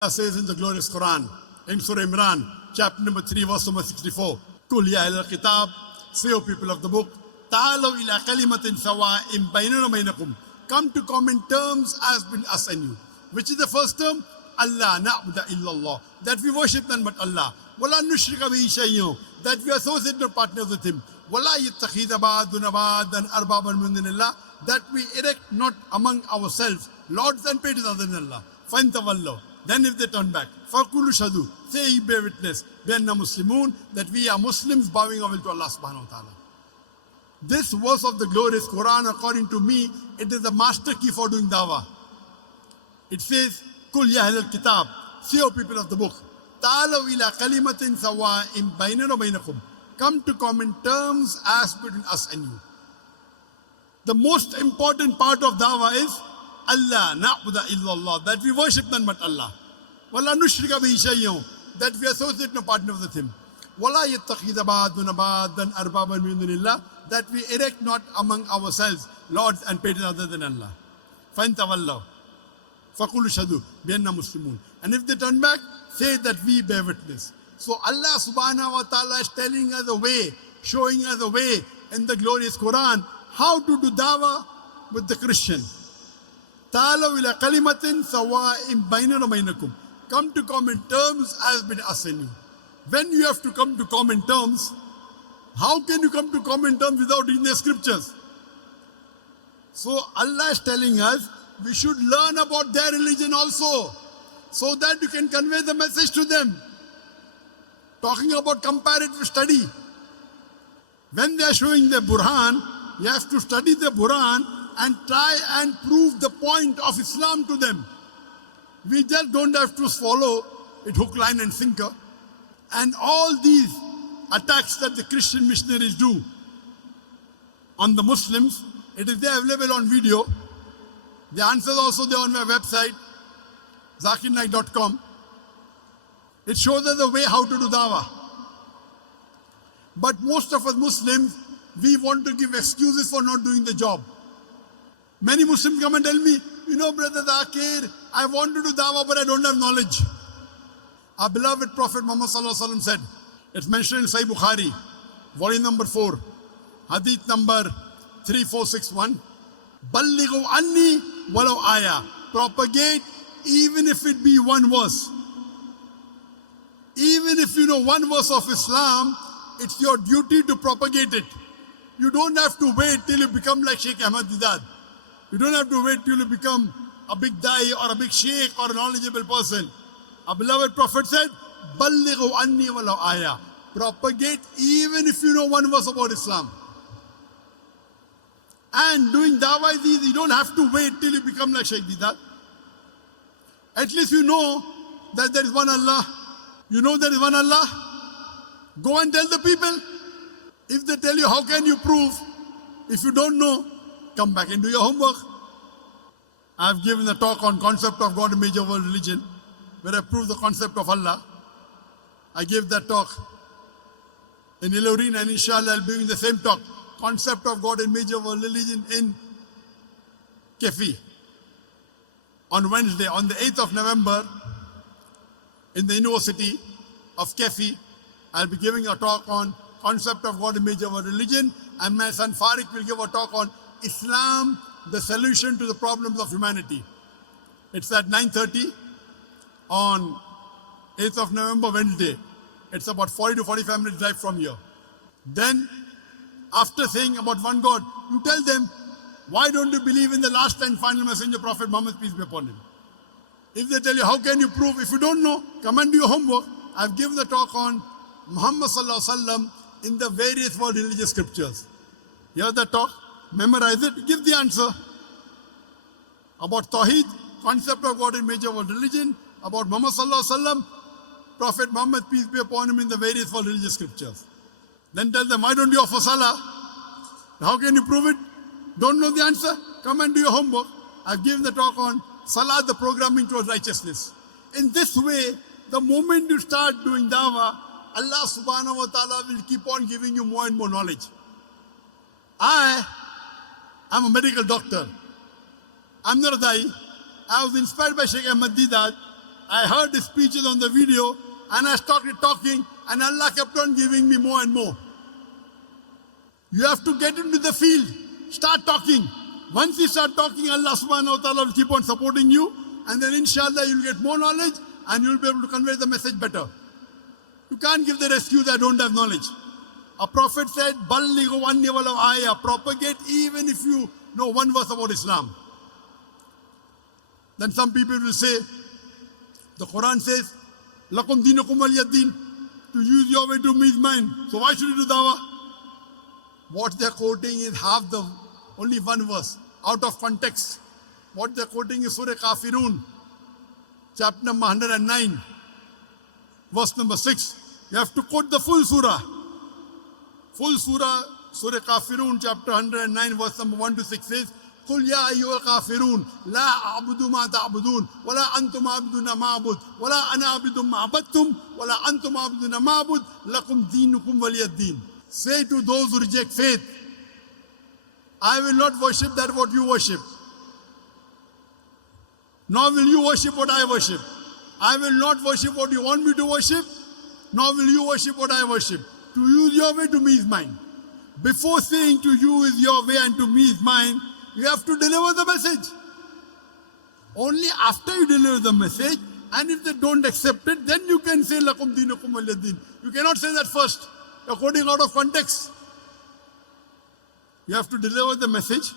Allah says in the glorious Quran, in Surah Imran, chapter number 3, verse number 64, Kul ya ahlal kitab, say, O people of the book, ta'alaw ila kalimatin sawa'in bainana bainakum. Come to common terms as between us and you. Which is the first term? Allah na'budu illallah. That we worship none but Allah. Wala nushrika bihi shay'un. That we associate no partners with him. Wala yattakhidha ba'duna ba'dan arbaban min dunillah. That we erect not among ourselves lords and patrons other than Allah. Fantawallahu. Then if they turn back, Fakulu Shadu, say ye bear witness, Bianna Muslimun, that we are Muslims bowing our will to Allah subhanahu wa ta'ala. This verse of the glorious Quran, according to me, it is the master key for doing dawah. It says, Kul ya ahlal kitab, say, O people of the book, Ta'alaw ila kalimatin sawa'in bainana bainakum. Come to common terms as between us and you. The most important part of dawah is Allah na'budu illallah, that we worship none but Allah. Wala nushrika bihi shay'un, that we associate no partner with him. Wala yattakhidha ba'duna ba'dan arbaban min dunillah, that we erect not among ourselves lords and patrons other than Allah. Fantawallahu. Fakulu shadu bianna muslimun. And if they turn back, say that we bear witness. So Allah subhanahu wa ta'ala is telling us a way, showing us a way in the glorious Quran, how to do dawah with the Christian. Ta'alaw ila kalimatin sawa'in bainana bainakum. Come to common terms as between us and you. When you have to come to common terms, how can you come to common terms without reading the scriptures? So Allah is telling us we should learn about their religion also, so that you can convey the message to them. Talking about comparative study. When they are showing the Burhan, you have to study the Burhan and try and prove the point of Islam to them. We just don't have to follow it hook, line and sinker. And all these attacks that the Christian missionaries do on the Muslims, it is there available on video. The answers also there on my website, ZakirNaik.com. It shows us the way how to do dawah. But most of us Muslims, we want to give excuses for not doing the job. Many Muslims come and tell me, you know, Brother Zakir, I want to do dawah, but I don't have knowledge. Our beloved Prophet Muhammad said, it's mentioned in Sahih Bukhari, volume number 4, hadith number 3461, Ballighu anni walau ayah. Propagate even if it be one verse. Even if you know one verse of Islam, it's your duty to propagate it. You don't have to wait till you become like Sheikh Ahmad Didat. You don't have to wait till you become a big da'i or a big sheikh or a knowledgeable person. Our beloved Prophet said, Ballighu anni walau ayah. Propagate even if you know one verse about Islam. And doing dawah is easy. You don't have to wait till you become like Sheikh Didat. At least you know that there is one Allah. You know there is one Allah. Go and tell the people. If they tell you, how can you prove? If you don't know, come back and do your homework. I have given a talk on concept of God in major world religion, where I prove the concept of Allah. I gave that talk in Ilorin, and inshallah I'll be giving the same talk, concept of God in major world religion, in Kefi. On Wednesday, on the 8th of November, in the University of Kefi, I'll be giving a talk on concept of God in major world religion, and my son Farik will give a talk on Islam, the solution to the problems of humanity. It's at 9:30 on 8th of November, Wednesday. It's about 40 to 45 minutes drive from here. Then, after saying about one God, you tell them, why don't you believe in the last and final messenger, Prophet Muhammad, peace be upon him? If they tell you, how can you prove? If you don't know, come and do your homework. I've given the talk on Muhammad sallallahu alaihi wasallam in the various world religious scriptures. Hear the talk, memorize it, give the answer. About Tawheed, concept of God in major world religion. About Muhammad sallallahu alaihi wasallam, Prophet Muhammad, peace be upon him, in the various world religious scriptures. Then tell them, why don't you offer salah? How can you prove it? Don't know the answer? Come and do your homework. I've given the talk on salah, the programming towards righteousness. In this way, the moment you start doing dawah, Allah subhanahu wa ta'ala will keep on giving you more and more knowledge. I am a medical doctor. I'm not a da'i. I was inspired by Sheikh Ahmad Didat I heard the speeches on the video and I started talking and Allah kept on giving me more and more. You have to get into the field. Start talking. Once you start talking, Allah subhanahu wa ta'ala will keep on supporting you, and then inshallah you'll get more knowledge and you'll be able to convey the message better. You can't give the excuse I don't have knowledge. A prophet said, Ballighu anni walau ayah, propagate even if you know one verse about Islam. Then some people will say, the Quran says, Lakum dinukum waliyad-din, to use your way to me is mine. So why should you do dawah? What they're quoting is only one verse, out of context. What they're quoting is Surah Kafirun, chapter number 109, verse number 6. You have to quote the full surah. Full surah, Surah Kafirun, chapter 109, verse number 1 to 6 says, قل يا أيها الكافرون لا أعبد ما تعبدون ولا أنتم عابدون ما أعبد ولا أنا عابد ما عبدتم ولا أنتم عابدون ما أعبد لكم دينكم ولي الدين. Say to those who reject faith, I will not worship that what you worship, nor will you worship what I worship. I will not worship what you want me to worship, nor will you worship what I worship. To you is your way, to me is mine. Before saying to you is your way and to me is mine, you have to deliver the message. Only after you deliver the message, and if they don't accept it, then you can say lakum dinukum waliyad-din. You cannot say that first. You're quoting out of context. You have to deliver the message,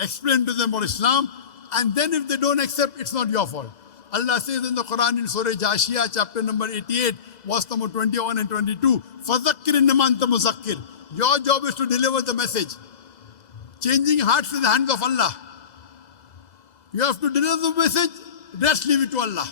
explain to them about Islam, and then if they don't accept, it's not your fault. Allah says in the Quran in Surah Jashiyah, chapter number 88, verse number 21 and 22, فَذَكِّرْ إِنَّمَا أَنْتَ مُذَكِّرْ. Your job is to deliver the message. Changing hearts in the hands of Allah. You have to deliver the message, rest leave it to Allah.